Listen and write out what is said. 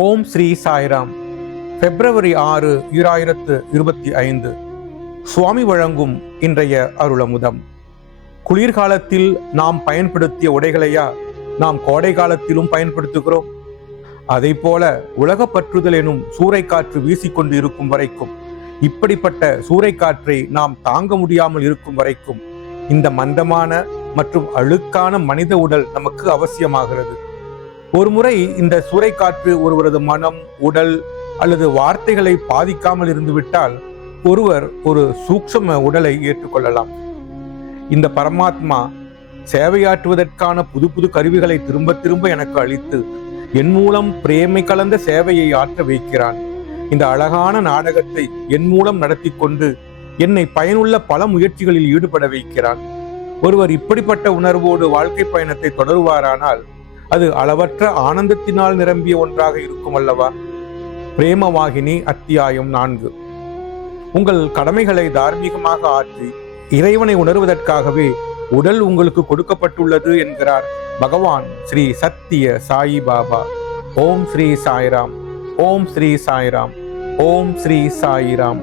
ஓம் ஸ்ரீ சாய்ராம். பிப்ரவரி 6, 2025. சுவாமி வழங்கும் இன்றைய அருளமுதம். குளிர்காலத்தில் நாம் பயன்படுத்திய உடைகளையா நாம் கோடை காலத்திலும் பயன்படுத்துகிறோம்? அதை போல உலக பற்றுதல் எனும் சூறைக்காற்று வீசிக்கொண்டு இருக்கும் வரைக்கும், இப்படிப்பட்ட சூறைக்காற்றை நாம் தாங்க முடியாமல் இருக்கும் வரைக்கும், இந்த மந்தமான மற்றும் அழுக்கான மனித உடல் நமக்கு அவசியமாகிறது. ஒரு முறை இந்த சூறைக்காற்று ஒருவரது மனம், உடல் அல்லது வார்த்தைகளை பாதிக்காமல் இருந்துவிட்டால் ஒருவர் ஒரு சூக்ஷ்ம உடலை ஏற்றுக்கொள்ளலாம். இந்த பரமாத்மா சேவையாற்றுவதற்கான புது புது கருவிகளை திரும்ப திரும்ப எனக்கு அளித்து என் மூலம் பிரேமை கலந்த சேவையை ஆற்ற வைக்கிறான். இந்த அழகான நாடகத்தை என் மூலம் நடத்தி கொண்டு என்னை பயனுள்ள பல முயற்சிகளில் ஈடுபட வைக்கிறான். ஒருவர் இப்படிப்பட்ட உணர்வோடு வாழ்க்கை பயணத்தை தொடருவாரானால் அது அளவற்ற ஆனந்தத்தினால் நிரம்பிய ஒன்றாக இருக்கும் அல்லவா? பிரேமவாகினி அத்தியாயம் 4. உங்கள் கடமைகளை தார்மீகமாக ஆற்றி இறைவனை உணர்வதற்காகவே உடல் உங்களுக்கு கொடுக்கப்பட்டுள்ளது என்கிறார் பகவான் ஸ்ரீ சத்திய சாயி பாபா. ஓம் ஸ்ரீ சாய்ராம். ஓம் ஸ்ரீ சாய்ராம். ஓம் ஸ்ரீ சாய்ராம்.